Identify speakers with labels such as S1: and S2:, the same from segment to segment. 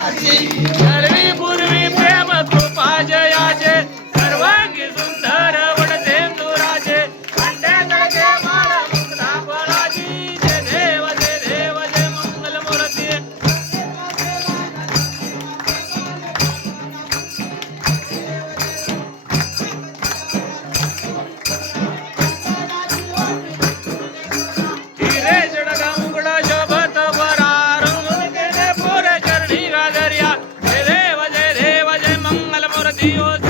S1: আছি see you on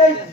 S2: Satan.